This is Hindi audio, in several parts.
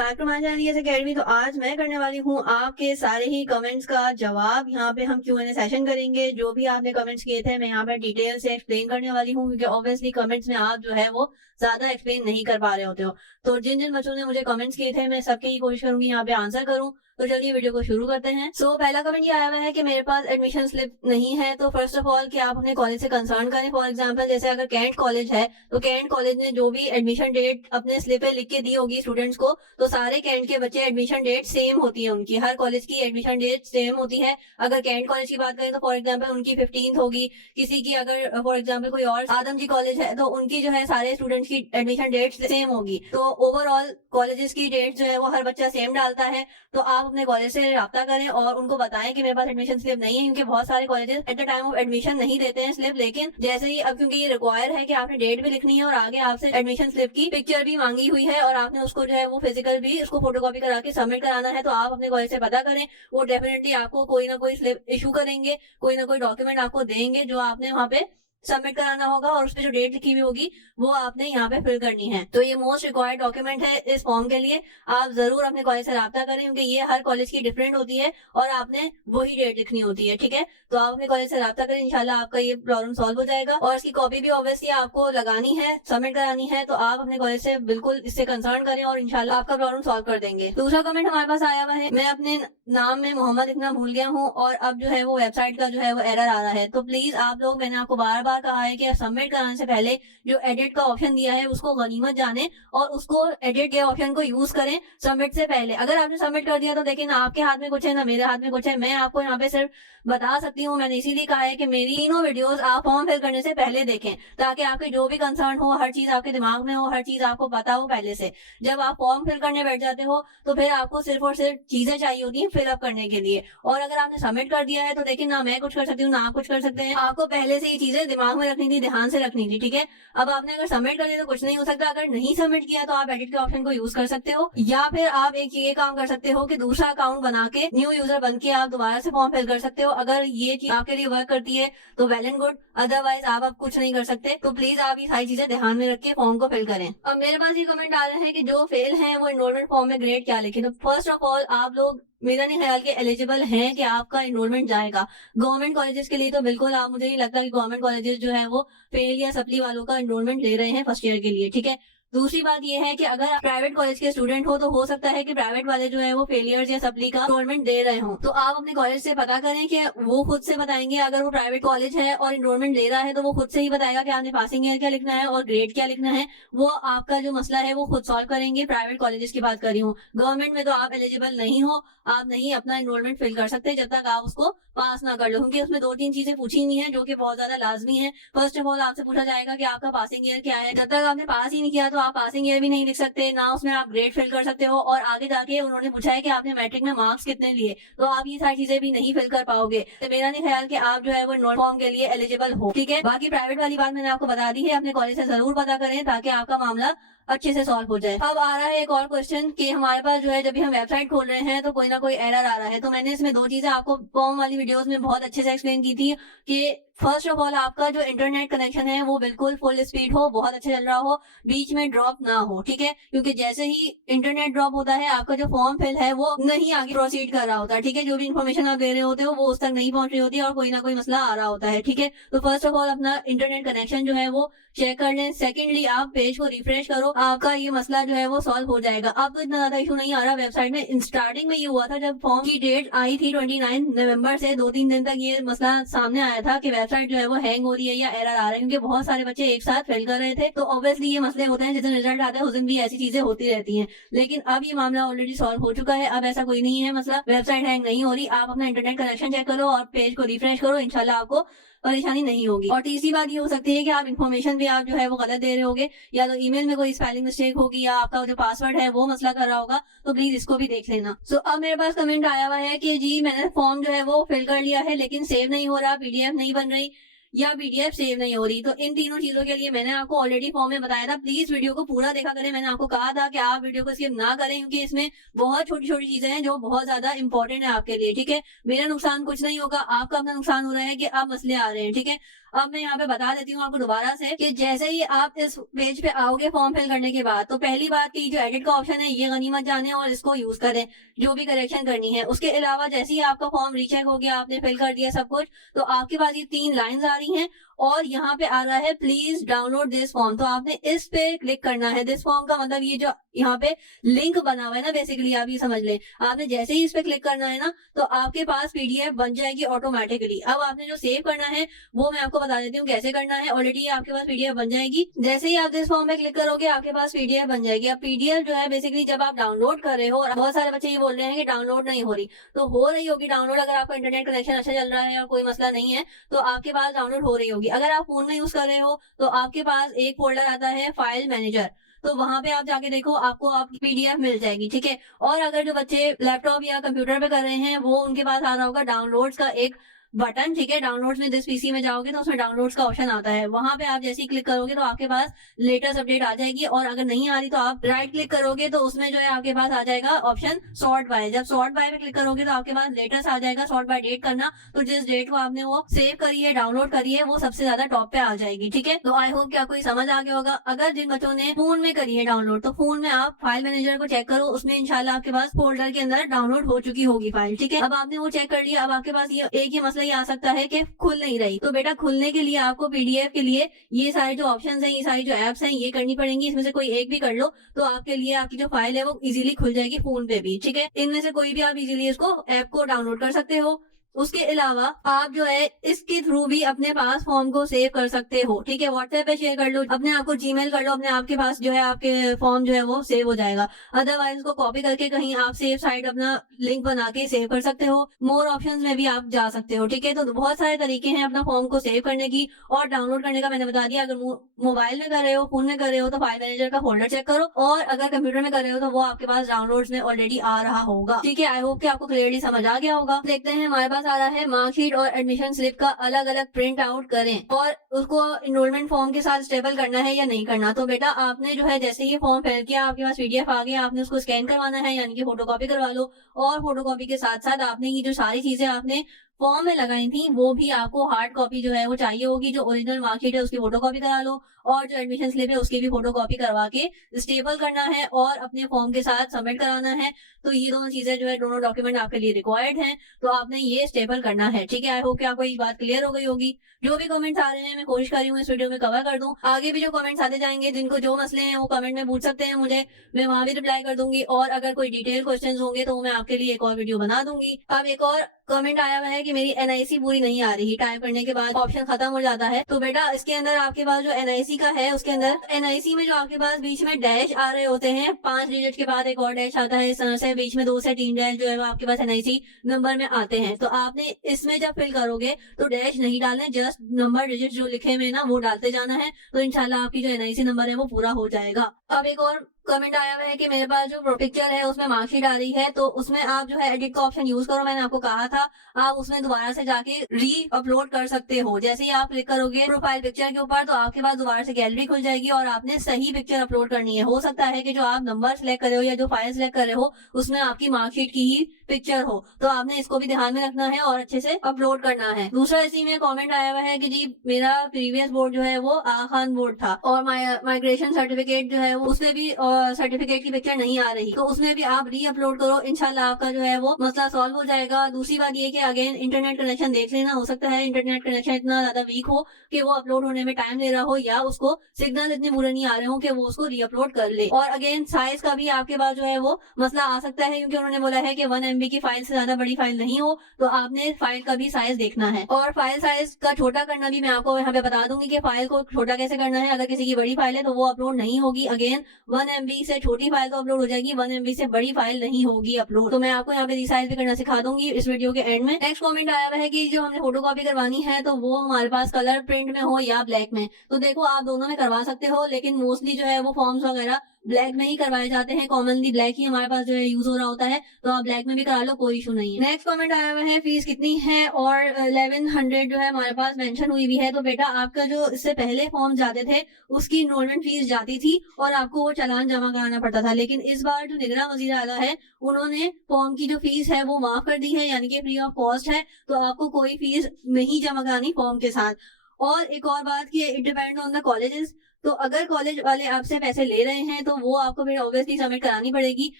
Back to my channel academy. तो आज मैं करने वाली हूँ आपके सारे ही कमेंट्स का जवाब। यहाँ पे हम Q&A सेशन करेंगे। जो भी आपने कमेंट्स किए थे मैं यहाँ पे डिटेल से एक्सप्लेन करने वाली हूँ, क्योंकि ऑब्वियसली कमेंट्स में आप जो है वो ज्यादा एक्सप्लेन नहीं कर पा रहे होते हो। तो जिन जिन बच्चों ने मुझे कमेंट्स किए थे मैं सबके ही कोशिश करूंगी यहाँ पे आंसर करूँ। तो चलिए वीडियो को शुरू करते हैं। पहला कमेंट ये आया हुआ है कि मेरे पास एडमिशन स्लिप नहीं है। तो फर्स्ट ऑफ ऑल कि आप अपने कॉलेज से कंसर्न करें। फॉर एग्जांपल जैसे अगर कैंट कॉलेज है तो कैंट कॉलेज ने जो भी एडमिशन डेट अपने स्लिप पे लिख के दी होगी स्टूडेंट्स को, तो सारे कैंट के बच्चे एडमिशन डेट सेम होती है उनकी। हर कॉलेज की एडमिशन डेट सेम होती है। अगर कैंट कॉलेज की बात करें तो फॉर एग्जाम्पल उनकी 15th होगी। किसी की अगर फॉर एग्जाम्पल कोई और आदम जी कॉलेज है तो उनकी जो है सारे स्टूडेंट्स की एडमिशन डेट सेम होगी। तो ओवरऑल कॉलेजेस की डेट जो है वो हर बच्चा सेम डालता है। तो आप अपने कॉलेज से राब्ता करें और उनको बताएं कि मेरे पास एडमिशन स्लिप नहीं है, क्योंकि बहुत सारे colleges at the time of admission नहीं देते हैं स्लिप। लेकिन जैसे ही अब क्योंकि ये रिक्वायर है कि आपने डेट भी लिखनी है और आगे आपसे एडमिशन स्लिप की पिक्चर भी मांगी हुई है और आपने उसको जो है वो फिजिकल भी उसको फोटोकॉपी करा के सबमिट कराना है, तो आप अपने कॉलेज से पता करें। वो डेफिनेटली आपको कोई ना कोई स्लिप इशू करेंगे, कोई ना कोई डॉक्यूमेंट आपको देंगे जो आपने वहाँ पे सबमिट कराना होगा और उस पर जो डेट लिखी हुई होगी वो आपने यहाँ पे फिल करनी है। तो ये मोस्ट रिक्वायर्ड डॉक्यूमेंट है इस फॉर्म के लिए। आप जरूर अपने कॉलेज से राब्ता करें, क्योंकि ये हर कॉलेज की डिफरेंट होती है और आपने वही डेट लिखनी होती है। ठीक है, तो आप अपने कॉलेज से राब्ता करें, इंशाल्लाह आपका ये प्रॉब्लम सॉल्व हो जाएगा। और इसकी कॉपी भी ऑब्वियसली आपको लगानी है, सबमिट करानी है। तो आप अपने कॉलेज से बिल्कुल इससे कंसर्न करें और इंशाल्लाह आपका प्रॉब्लम सॉल्व कर देंगे। दूसरा कमेंट हमारे पास आया हुआ है, मैं अपने नाम में मोहम्मद लिखना भूल गया हूँ और अब जो है वो वेबसाइट का जो है वो एरर आ रहा है। तो प्लीज आप लोग, मैंने आपको बार बार कहा है कि सबमिट कराने से पहले जो एडिट का ऑप्शन दिया है उसको गनीमत जाने और उसको एडिट के ऑप्शन को यूज करें सबमिट से पहले। अगर आपने सबमिट कर दिया तो देखिए ना आपके हाथ में कुछ है ना मेरे हाथ में कुछ है। मैं आपको यहाँ पे सिर्फ बता सकती हूँ, मैंने इसीलिए कहा है कि मेरी तीनों वीडियोस आप फॉर्म फिल करने से पहले देखें, ताकि आपके जो भी कंसर्न हो हर चीज आपके दिमाग में हो, हर चीज आपको पता हो पहले से। जब आप फॉर्म फिल करने बैठ जाते हो तो फिर आपको सिर्फ और सिर्फ चीजें चाहिए होती है फिलअप करने के लिए। और अगर आपने सबमिट कर दिया है तो देखिए ना मैं कुछ कर सकती हूँ ना आप कुछ कर सकते हैं। आपको पहले से ये चीजें दिमाग में रखनी थी, ध्यान से रखनी थी। ठीक है, अब आपने अगर सबमिट कर दिया तो कुछ नहीं हो सकता। अगर नहीं सबमिट किया तो आप एडिट के ऑप्शन को यूज कर सकते हो, या फिर आप एक ये काम कर सकते हो कि दूसरा अकाउंट बना के न्यू यूजर बन के आप दोबारा से फॉर्म फिल कर सकते हो। अगर ये चीज आपके लिए वर्क करती है तो वेल एंड गुड, अदरवाइज आप अब कुछ नहीं कर सकते। तो प्लीज आप ये सारी चीजें ध्यान में रख के फॉर्म को फिल करें। अब मेरे पास ये कमेंट आ रहे हैं कि जो फेल हैं वो एनरोलमेंट फॉर्म में ग्रेड क्या लिखे। तो फर्स्ट ऑफ ऑल आप लोग मेरा नहीं ख्याल के एलिजिबल हैं कि आपका एनरोलमेंट जाएगा। गवर्नमेंट कॉलेजेस के लिए तो बिल्कुल आप, मुझे नहीं लगता कि गवर्नमेंट कॉलेजेस जो है वो फेल या सप्ली वालों का एनरोलमेंट ले रहे हैं फर्स्ट ईयर के लिए। ठीक है, दूसरी बात यह है कि अगर आप प्राइवेट कॉलेज के स्टूडेंट हो तो हो सकता है कि प्राइवेट वाले जो है वो फेलियर्स या सप्ली का एनरोलमेंट दे रहे हो। तो आप अपने कॉलेज से पता करें कि वो खुद से बताएंगे। अगर वो प्राइवेट कॉलेज है और एनरोलमेंट दे रहा है तो वो खुद से ही बताएगा कि आपने पासिंग ईयर क्या लिखना है और ग्रेड क्या लिखना है। वो आपका जो मसला है वो खुद सॉल्व करेंगे। प्राइवेट कॉलेजेस की बात कर रही हूँ, गवर्नमेंट में तो आप एलिजिबल नहीं हो, आप नहीं अपना एनरोलमेंट फिल कर सकते जब तक आप उसको पास ना कर लो, क्योंकि उसमें 2-3 चीजें पूछी हुई हैं जो कि बहुत ज्यादा लाजमी है। फर्स्ट ऑफ ऑल आपसे पूछा जाएगा कि आपका पासिंग ईयर क्या है। जब तक आपने पास ही नहीं किया तो आप पासिंग ईयर भी नहीं लिख सकते, ना उसमें आप ग्रेड फिल कर सकते हो। और आगे जाके उन्होंने पूछा है कि आपने मैट्रिक में मार्क्स कितने लिए, तो आप ये सारी चीजें भी नहीं फिल कर पाओगे। तो मेरा नहीं ख्याल कि आप जो है वो एनरोल फॉर्म के लिए एलिजिबल हो। ठीक है, बाकी प्राइवेट वाली बात मैंने आपको बता दी है, अपने कॉलेज से जरूर पता करें ताकि आपका मामला अच्छे से सॉल्व हो जाए। अब आ रहा है एक और क्वेश्चन कि हमारे पास जो है जब भी हम वेबसाइट खोल रहे हैं तो कोई ना कोई एरर आ रहा है। तो मैंने इसमें 2 चीजें आपको फॉर्म वाली वीडियोस में बहुत अच्छे से एक्सप्लेन की थी कि फर्स्ट ऑफ ऑल आपका जो इंटरनेट कनेक्शन है वो बिल्कुल फुल स्पीड हो, बहुत अच्छा चल रहा हो, बीच में ड्रॉप ना हो। ठीक है, क्योंकि जैसे ही इंटरनेट ड्रॉप होता है आपका जो फॉर्म फिल है वो नहीं आगे प्रोसीड कर रहा होता है। ठीक है, जो भी इन्फॉर्मेशन आप दे रहे होते हो वो उस तक नहीं पहुंच रही होती और कोई ना कोई मसला आ रहा होता है। ठीक है, तो फर्स्ट ऑफ ऑल अपना इंटरनेट कनेक्शन जो है वो चेक कर लें। सेकेंडली आप पेज को रिफ्रेश करो, आपका ये मसला जो है वो सॉल्व हो जाएगा। अब तो इतना ज्यादा इशू नहीं आ रहा वेबसाइट में। स्टार्टिंग में ये हुआ था जब फॉर्म की डेट आई थी 29 नवंबर से 2-3 दिन तक ये मसला सामने आया था कि वेबसाइट जो है वो हैंग हो रही है या एरर आ रहा है, क्योंकि बहुत सारे बच्चे एक साथ फेल कर रहे थे। तो ऑब्वियसली ये मसले होते हैं, जिस दिन रिजल्ट आता है उस दिन भी ऐसी चीजें होती रहती हैं। लेकिन अब ये मामला ऑलरेडी सॉल्व हो चुका है, अब ऐसा कोई नहीं है मसला, वेबसाइट हैंग नहीं हो रही। आप अपना इंटरनेट कनेक्शन चेक करो और पेज को रिफ्रेश करो, इंशाल्लाह आपको परेशानी नहीं होगी। और तीसरी बात ये हो सकती है कि आप इन्फॉर्मेशन भी आप जो है वो गलत दे रहे होगे, या तो ईमेल में कोई स्पेलिंग मिस्टेक होगी या आपका जो पासवर्ड है वो मसला कर रहा होगा, तो प्लीज इसको भी देख लेना। अब मेरे पास कमेंट आया हुआ है कि जी मैंने फॉर्म जो है वो फिल कर लिया है लेकिन सेव नहीं हो रहा, पीडीएफ नहीं बन रही। या पीडीएफ सेव नहीं हो रही। तो इन तीनों चीजों के लिए मैंने आपको ऑलरेडी फॉर्म में बताया था, प्लीज वीडियो को पूरा देखा करें। मैंने आपको कहा था कि आप वीडियो को स्किप ना करें, क्योंकि इसमें बहुत छोटी छोटी चीजें हैं जो बहुत ज्यादा इंपॉर्टेंट है आपके लिए, ठीक है। मेरा नुकसान कुछ नहीं होगा, आपका अपना नुकसान हो रहा है कि अब मसले आ रहे हैं, ठीक है। अब मैं यहाँ पे बता देती हूँ आपको दोबारा से कि जैसे ही आप इस पेज पे आओगे फॉर्म फिल करने के बाद, तो पहली बात की जो एडिट का ऑप्शन है ये गनीमत जाने और इसको यूज करें जो भी करेक्शन करनी है। उसके अलावा जैसे ही आपका फॉर्म रीचेक हो गया, आपने फिल कर दिया सब कुछ, तो आपके पास ये 3 लाइंस आ रही हैं और यहाँ पे आ रहा है प्लीज डाउनलोड दिस फॉर्म। तो आपने इस पे क्लिक करना है। दिस फॉर्म का मतलब ये जो यहाँ पे लिंक बना हुआ है ना, बेसिकली आप ये समझ लें, आपने जैसे ही इस पे क्लिक करना है ना, तो आपके पास पीडीएफ बन जाएगी ऑटोमेटिकली। अब आपने जो सेव करना है वो मैं आपको बता देती हूँ कैसे करना है। ऑलरेडी आपके पास पीडीएफ बन जाएगी। जैसे ही आप दिस फॉर्म पे क्लिक करोगे आपके पास पीडीएफ बन जाएगी। अब पीडीएफ जो है बेसिकली जब आप डाउनलोड कर रहे हो, और बहुत सारे बच्चे ये बोल रहे हैं कि डाउनलोड नहीं हो रही, तो हो रही होगी डाउनलोड। अगर आपका इंटरनेट कनेक्शन अच्छा चल रहा है और कोई मसला नहीं है तो आपके पास डाउनलोड हो रही होगी। अगर आप फोन में यूज कर रहे हो तो आपके पास एक फोल्डर आता है फाइल मैनेजर, तो वहां पे आप जाके देखो, आपको आपकी पीडीएफ मिल जाएगी, ठीक है। और अगर जो बच्चे लैपटॉप या कंप्यूटर पे कर रहे हैं वो उनके पास आ रहा होगा डाउनलोड्स का एक बटन, ठीक है। डाउनलोड्स में दिस पीसी में जाओगे तो उसमें डाउनलोड्स का ऑप्शन आता है, वहां पे आप जैसे ही क्लिक करोगे तो आपके पास लेटेस्ट अपडेट आ जाएगी। और अगर नहीं आ रही तो आप राइट क्लिक करोगे तो उसमें जो है आपके पास आ जाएगा ऑप्शन सॉर्ट बाय। जब सॉर्ट बाय पे क्लिक करोगे तो आपके पास लेटेस्ट आ जाएगा, सॉर्ट बाय डेट करना, तो जिस डेट को आपने वो सेव करी है, डाउनलोड करी है, वो सबसे ज्यादा टॉप पे आ जाएगी, ठीक है। तो आई होप कि आपको ये समझ आ गया होगा। अगर जिन बच्चों ने फोन में करी है डाउनलोड, तो फोन में आप फाइल मैनेजर को चेक करो, उसमें इंशाल्लाह आपके पास फोल्डर के अंदर डाउनलोड हो चुकी होगी फाइल, ठीक है। अब आपने वो चेक कर लिया, अब आपके पास ये एक ही मसला ये आ सकता है कि खुल नहीं रही। तो बेटा खुलने के लिए आपको पीडीएफ के लिए ये सारे जो ऑप्शंस हैं, ये सारी जो एप्स हैं, ये करनी पड़ेंगी। इसमें से कोई एक भी कर लो तो आपके लिए आपकी जो फाइल है वो इजीली खुल जाएगी फोन पे भी, ठीक है। इनमें से कोई भी आप इजीली इसको ऐप को डाउनलोड कर सकते हो। उसके अलावा आप जो है इसके थ्रू भी अपने पास फॉर्म को सेव कर सकते हो, ठीक है। व्हाट्सएप पे शेयर कर लो, अपने आप को जीमेल कर लो, अपने आपके पास जो है आपके फॉर्म जो है वो सेव हो जाएगा। अदरवाइज उसको कॉपी करके कहीं आप सेव साइट अपना लिंक बना के सेव कर सकते हो। मोर ऑप्शंस में भी आप जा सकते हो, ठीक है। तो बहुत सारे तरीके हैं अपना फॉर्म को सेव करने की और डाउनलोड करने का, मैंने बता दिया। अगर मोबाइल में कर रहे हो, फोन में कर रहे हो, तो फाइल मैनेजर का फोल्डर चेक करो, और अगर कंप्यूटर में कर रहे हो तो वो आपके पास डाउनलोड्स में ऑलरेडी आ रहा होगा, ठीक है। आई होप कि आपको क्लियरली समझ आ गया होगा। देखते हैं हमारे पास आ रहा है मार्कशीट और एडमिशन स्लिप का अलग अलग प्रिंट आउट करें और उसको इनरोलमेंट फॉर्म के साथ स्टेबल करना है या नहीं करना। तो बेटा आपने जो है जैसे ही फॉर्म फिल किया, आपके पास पीडीएफ आ गया, आपने उसको स्कैन करवाना है, यानी कि फोटोकॉपी करवा लो। और फोटोकॉपी के साथ साथ आपने ये जो सारी चीजें आपने फॉर्म में लगाई थी वो भी आपको हार्ड कॉपी जो है वो चाहिए होगी। जो ओरिजिनल मार्कशीट है उसकी फोटोकॉपी करा लो, और जो एडमिशन स्लिप है उसकी भी फोटोकॉपी करवा के स्टेबल करना है और अपने फॉर्म के साथ सबमिट कराना है। तो ये दोनों चीजें जो है, दोनों डॉक्यूमेंट आपके लिए रिक्वायर्ड हैं, तो आपने ये स्टेबल करना है, ठीक है। आई होप कि आपको ये बात क्लियर हो गई होगी। जो भी कमेंट्स आ रहे हैं मैं कोशिश कर रही हूँ इस वीडियो में कवर कर दूं। आगे भी जो कमेंट्स आते जाएंगे, जिनको जो मसले हैं वो कमेंट में पूछ सकते हैं मुझे, मैं वहां भी रिप्लाई कर दूंगी। और अगर कोई डिटेल क्वेश्चन होंगे तो मैं आपके लिए एक और वीडियो बना दूंगी। अब एक और कमेंट आया हुआ है कि मेरी एनआईसी पूरी नहीं आ रही, टाइप करने के बाद ऑप्शन खत्म हो जाता है। तो बेटा इसके अंदर आपके पास जो एनआईसी का है, उसके अंदर एनआईसी में जो आपके पास बीच में डैश आ रहे होते हैं, 5 डिजिट के बाद एक और डैश आता है, इस तरह से बीच में 2 से 3 डैश जो है वो आपके पास एनआईसी नंबर में आते हैं। तो आपने इसमें जब फिल करोगे तो डैश नहीं डालने, जस्ट नंबर डिजिट जो लिखे हुए ना वो डालते जाना है। तो इंशाल्लाह आपकी जो एनआईसी नंबर है वो पूरा हो जाएगा। अब एक और कमेंट आया हुआ है कि मेरे पास जो पिक्चर है उसमें मार्कशीट आ रही है, तो उसमें आप जो है एडिट का ऑप्शन यूज करो। मैंने आपको कहा था आप उसमें दोबारा से जाके री अपलोड कर सकते हो। जैसे ही आप क्लिक करोगे प्रोफाइल पिक्चर के ऊपर तो आपके पास दोबारा से गैलरी खुल जाएगी और आपने सही पिक्चर अपलोड करनी है। हो सकता है कि जो आप नंबर सिलेक्ट कर रहे हो या जो फाइल सिलेक्ट कर रहे हो उसमें आपकी मार्कशीट की ही पिक्चर हो, तो आपने इसको भी ध्यान में रखना है और अच्छे से अपलोड करना है। दूसरा इसी में कमेंट आया हुआ है कि जी मेरा प्रीवियस बोर्ड जो है वो आखान बोर्ड था और माइग्रेशन सर्टिफिकेट जो है वो उसमें भी सर्टिफिकेट की पिक्चर नहीं आ रही, तो उसमें भी आप री अपलोड करो, इंशाल्लाह आपका जो है वो मसला सॉल्व हो जाएगा। दूसरी बात ये कि अगेन इंटरनेट कनेक्शन देख लेना, हो सकता है इंटरनेट कनेक्शन इतना ज्यादा वीक हो कि वो अपलोड होने में टाइम ले रहा हो, या उसको सिग्नल इतने बुरे नहीं आ रहे हो कि वो उसको री अपलोड कर ले। और अगेन साइज का भी आपके पास जो है वो मसला आ सकता है, क्योंकि उन्होंने बोला है कि 1 MB की फाइल से ज्यादा बड़ी फाइल नहीं हो, तो आपने फाइल का भी साइज देखना है। और फाइल साइज का छोटा करना भी मैं आपको यहाँ पे बता दूंगी कि फाइल को छोटा कैसे करना है। अगर किसी की बड़ी फाइल है तो वो अपलोड नहीं होगी। अगेन 1 MB से छोटी फाइल तो अपलोड हो जाएगी, 1 MB से बड़ी फाइल नहीं होगी अपलोड। तो मैं आपको यहाँ पे रिसाइज भी करना सिखा दूंगी इस वीडियो के एंड में। नेक्स्ट कमेंट आया हुआ है कि जो हमने फोटो कॉपी करवानी है तो वो हमारे पास कलर प्रिंट में हो या ब्लैक में। तो देखो आप दोनों में करवा सकते हो, लेकिन मोस्टली जो है वो फॉर्म्स वगैरह ब्लैक में ही करवाए जाते हैं, कॉमनली ब्लैक ही हमारे पास जो है यूज हो रहा होता है, तो आप ब्लैक में भी करा लो, कोई इशू नहीं है। नेक्स्ट कमेंट आया हुआ है फीस कितनी है और 1100 जो है हमारे पास मेंशन हुई भी है। तो बेटा आपका जो इससे पहले फॉर्म जाते थे उसकी इनरोलमेंट फीस जाती थी और आपको वो चालान जमा कराना पड़ता था, लेकिन इस बार जो निगरान वजीर आला है उन्होंने फॉर्म की जो फीस है वो माफ कर दी है, यानी कि फ्री ऑफ कॉस्ट है, तो आपको कोई फीस नहीं जमा करानी फॉर्म के साथ। और एक और बात की it depend on the colleges, तो अगर कॉलेज वाले आपसे पैसे ले रहे हैं तो वो आपको फिर ऑब्वियसली सबमिट करानी पड़ेगी,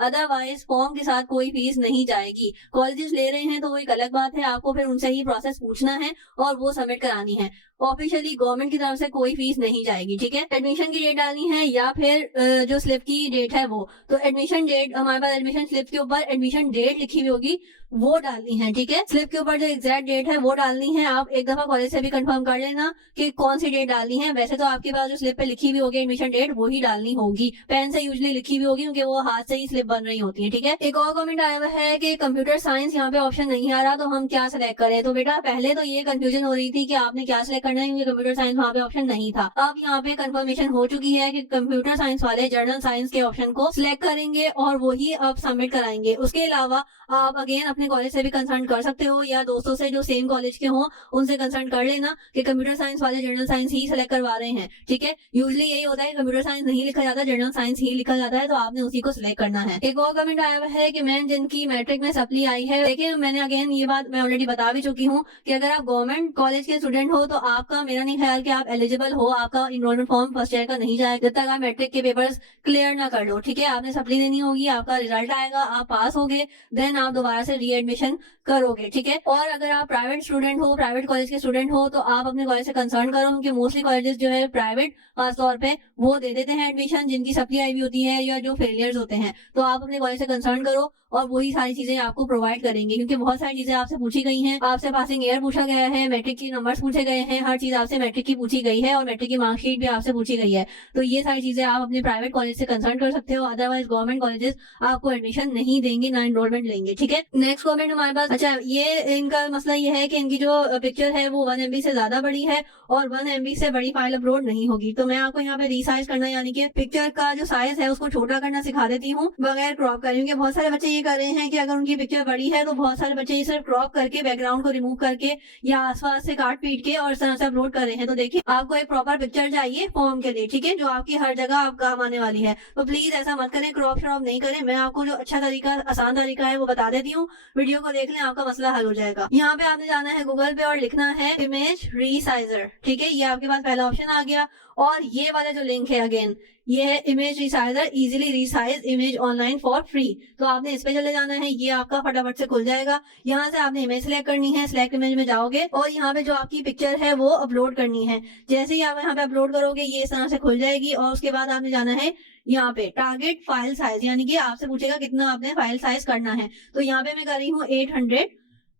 अदरवाइज फॉर्म के साथ कोई फीस नहीं जाएगी। कॉलेजेस ले रहे हैं तो वो एक अलग बात है, आपको फिर उनसे ही प्रोसेस पूछना है और वो सबमिट करानी है। ऑफिशियली गवर्नमेंट की तरफ से कोई फीस नहीं जाएगी, ठीक है। एडमिशन की डेट डालनी है या फिर जो स्लिप की डेट है वो, तो एडमिशन डेट हमारे पास एडमिशन स्लिप के ऊपर एडमिशन डेट लिखी हुई होगी, वो डालनी है, ठीक है। स्लिप के ऊपर जो एग्जैक्ट डेट है वो डालनी है। आप एक दफा कॉलेज से भी कंफर्म कर लेना कि कौन सी डेट डालनी है। वैसे तो आपके पास जो स्लिप पे लिखी हुई होगी एडमिशन डेट वो ही डालनी होगी, पेन से यूजुअली लिखी हुई होगी क्योंकि वो हाथ से ही स्लिप बन रही होती है, ठीक है। एक और कमेंट आया हुआ है कि कंप्यूटर साइंस यहाँ पे ऑप्शन नहीं आ रहा, तो हम क्या सिलेक्ट करें। तो बेटा पहले तो ये कंफ्यूजन हो रही थी कि आपने क्या सिलेक्ट करना है क्योंकि कंप्यूटर साइंस वहाँ पे ऑप्शन नहीं था। अब यहाँ पे कंफर्मेशन हो चुकी है कि कंप्यूटर साइंस वाले जर्नल साइंस के ऑप्शन को सिलेक्ट करेंगे और वही आप सबमिट कराएंगे। उसके अलावा आप अगेन अपने कॉलेज से भी कंसल्ट कर सकते हो या दोस्तों से जो सेम कॉलेज के हों उनसे कंसल्ट कर लेना कि कंप्यूटर साइंस वाले जर्नल साइंस ही सिलेक्ट करवा रहे हैं, ठीक है। यूजुअली यही होता है, कंप्यूटर साइंस नहीं लिखा जाता, जर्नल साइंस ही लिखा जाता है, तो आपने उसी को सिलेक्ट करना है। एक और कमेंट आया हुआ है कि मैम जिनकी मैट्रिक में सप्ली आई है, देखिए मैंने अगेन ये बात मैं ऑलरेडी बता भी चुकी हूँ कि अगर आप गवर्नमेंट कॉलेज के स्टूडेंट हो तो आपका मेरा नहीं ख्याल कि आप एलिजिबल हो, आपका इनरोलमेंट फॉर्म फर्स्ट ईयर का नहीं जाएगा जब तक आप मैट्रिक के पेपर्स क्लियर ना कर लो, ठीक है। आपने सप्ली देनी होगी, आपका रिजल्ट आएगा, आप पास होगे, देन आप दोबारा से रीएडमिशन करोगे, ठीक है। और अगर आप प्राइवेट स्टूडेंट हो, प्राइवेट कॉलेज के स्टूडेंट हो, तो आप अपने कॉलेज से कंसर्न करो क्योंकि मोस्टली कॉलेजेस जो है प्राइवेट खासतौर पे वो दे देते हैं एडमिशन जिनकी सप्ली आई हुई होती है या जो फेलियर्स होते हैं, तो आप अपने कॉलेज से कंसर्न करो और वही सारी चीजें आपको प्रोवाइड करेंगे क्योंकि बहुत सारी चीजें आपसे पूछी गई हैं। आपसे पासिंग ईयर पूछा गया है, मैट्रिक के नंबर्स पूछे गए हैं, हर चीज आपसे मैट्रिक की पूछी गई है और मैट्रिक की मार्कशीट भी आपसे पूछी गई है। तो ये सारी चीजें आप अपने प्राइवेट कॉलेज से कंसल्ट कर सकते हो, अदरवाइज गवर्नमेंट कॉलेजेस आपको एडमिशन नहीं देंगे, ना एनरोलमेंट लेंगे, ठीक है। नेक्स्ट कमेंट हमारे पास, अच्छा ये इनका मसला ये है कि इनकी जो पिक्चर है वो 1 MB से ज्यादा बड़ी है और 1 MB से बड़ी फाइल अपलोड नहीं होगी। तो मैं आपको यहाँ पे रीसाइज करना यानी कि पिक्चर का जो साइज है उसको छोटा करना सिखा देती हूँ बगैर क्रॉप कर, क्योंकि बहुत सारे बच्चे ये कर रहे हैं कि अगर उनकी पिक्चर बड़ी है तो बहुत सारे बच्चे ये सिर्फ क्रॉप करके बैकग्राउंड को रिमूव करके या आसपास से काट पीट के और इस तरह से अपलोड कर रहे हैं। तो देखिए आपको एक प्रॉपर पिक्चर चाहिए फॉर्म के लिए, ठीक है, जो आपकी हर जगह आप काम आने वाली है। तो प्लीज ऐसा मत करें, क्रॉप श्रॉप नहीं करें। मैं आपको जो अच्छा तरीका आसान तरीका है वो बता देती हूँ, वीडियो को देख लें, आपका मसला हल हो जाएगा। यहाँ पे आपने जाना है गूगल पे और लिखना है इमेज रीसाइजर, ठीक है। ये आपके पास पहला ऑप्शन आ गया और ये वाला जो लिंक है अगेन ये है image resizer, easily resize image online for free. तो आपने इस पे चले जाना है, ये आपका फटाफट से खुल जाएगा। यहाँ से आपने इमेज सिलेक्ट करनी है, सिलेक्ट इमेज में जाओगे और यहाँ पे जो आपकी पिक्चर है वो अपलोड करनी है। जैसे ही आप यहाँ पे अपलोड करोगे ये इस तरह से खुल जाएगी और उसके बाद आपने जाना है यहाँ पे टारगेट फाइल साइज, यानी कि आपसे पूछेगा कितना आपने फाइल साइज करना है। तो यहाँ पे मैं कर रही हूँ 800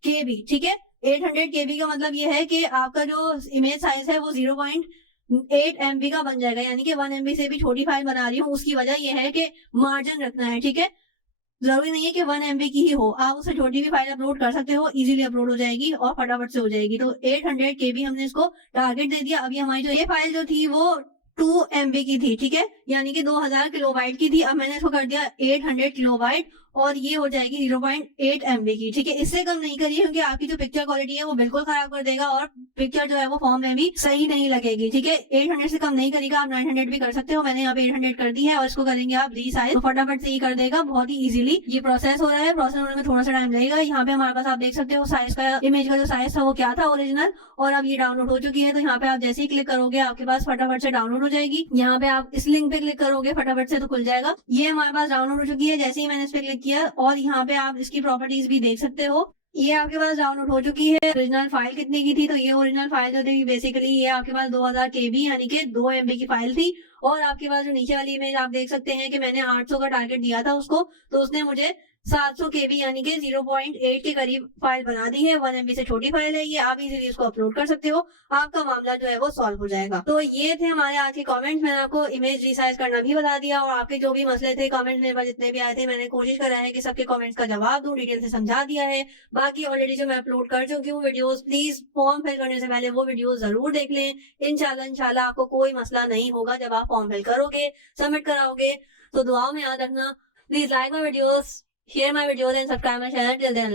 KB, ठीक है। 800 KB का मतलब ये है कि आपका जो इमेज साइज है वो 0.8 MB का बन जाएगा, यानी कि 1 MB से भी छोटी फाइल बना रही हूँ। उसकी वजह यह है कि मार्जिन रखना है, ठीक है। जरूरी नहीं है कि 1 MB की ही हो, आप उससे छोटी भी फाइल अपलोड कर सकते हो, इजीली अपलोड हो जाएगी और फटाफट से हो जाएगी। तो 800 KB हमने इसको टारगेट दे दिया। अभी हमारी जो ये फाइल जो थी वो 2 MB की थी, ठीक है, यानी कि 2000 किलोबाइट की थी। अब मैंने इसको कर दिया 800 किलोबाइट और ये हो जाएगी 0.8 MB की, ठीक है। इससे कम नहीं करिए क्योंकि आपकी जो पिक्चर क्वालिटी है वो बिल्कुल खराब कर देगा और पिक्चर जो है वो फॉर्म में भी सही नहीं लगेगी, ठीक है। 800 से कम नहीं करेगा, आप 900 भी कर सकते हो। मैंने यहाँ पे 800 कर दी है और इसको करेंगे आप रीसाइज, तो फटाफट से ही कर देगा, बहुत ही इजीली। ये प्रोसेस हो रहा है, प्रोसेस होने में थोड़ा सा टाइम लगेगा। यहाँ पे हमारे पास आप देख सकते हो साइज का, इमेज का जो साइज था वो क्या था ओरिजिनल, और अब ये डाउनलोड हो चुकी है। तो यहाँ पे आप जैसे ही क्लिक करोगे आपके पास फटाफट से डाउनलोड हो जाएगी। यहाँ पे आप इस लिंक पे क्लिक करोगे फटाफट से तो खुल जाएगा। ये हमारे पास डाउनलोड हो चुकी है जैसे ही मैंने इस पे क्लिक किया, और यहाँ पे आप इसकी प्रॉपर्टीज भी देख सकते हो। ये आपके पास डाउनलोड हो चुकी है। ओरिजिनल फाइल कितने की थी, तो ये ओरिजिनल फाइल जो थी बेसिकली ये आपके पास 2000 KB यानी कि 2 MB की फाइल थी। और आपके पास जो नीचे वाली इमेज आप देख सकते हैं कि मैंने 800 का टारगेट दिया था उसको, तो उसने मुझे 700 KB यानी कि 0.8 के करीब फाइल बना दी है। 1 MB से छोटी फाइल है ये, आप इजीली इसको अपलोड कर सकते हो, आपका मामला जो है वो सॉल्व हो जाएगा। तो ये थे हमारे आज के कमेंट्स। मैंने आपको इमेज रिसाइज करना भी बता दिया और आपके जो भी मसले थे कमेंट मेरे पास जितने भी आए थे मैंने कोशिश करा है कि सबके कमेंट्स का जवाब दूं, डिटेल से समझा दिया है। बाकी ऑलरेडी जो मैं अपलोड कर चुकी हूँ वीडियोस, प्लीज फॉर्म फिल करने से पहले वो वीडियो जरूर देख लें। इंशाल्लाह आपको कोई मसला नहीं होगा जब आप फॉर्म फिल करोगे, सबमिट कराओगे। तो दुआओं में याद रखना। Please like my videos, share my videos and subscribe my channel. Till then,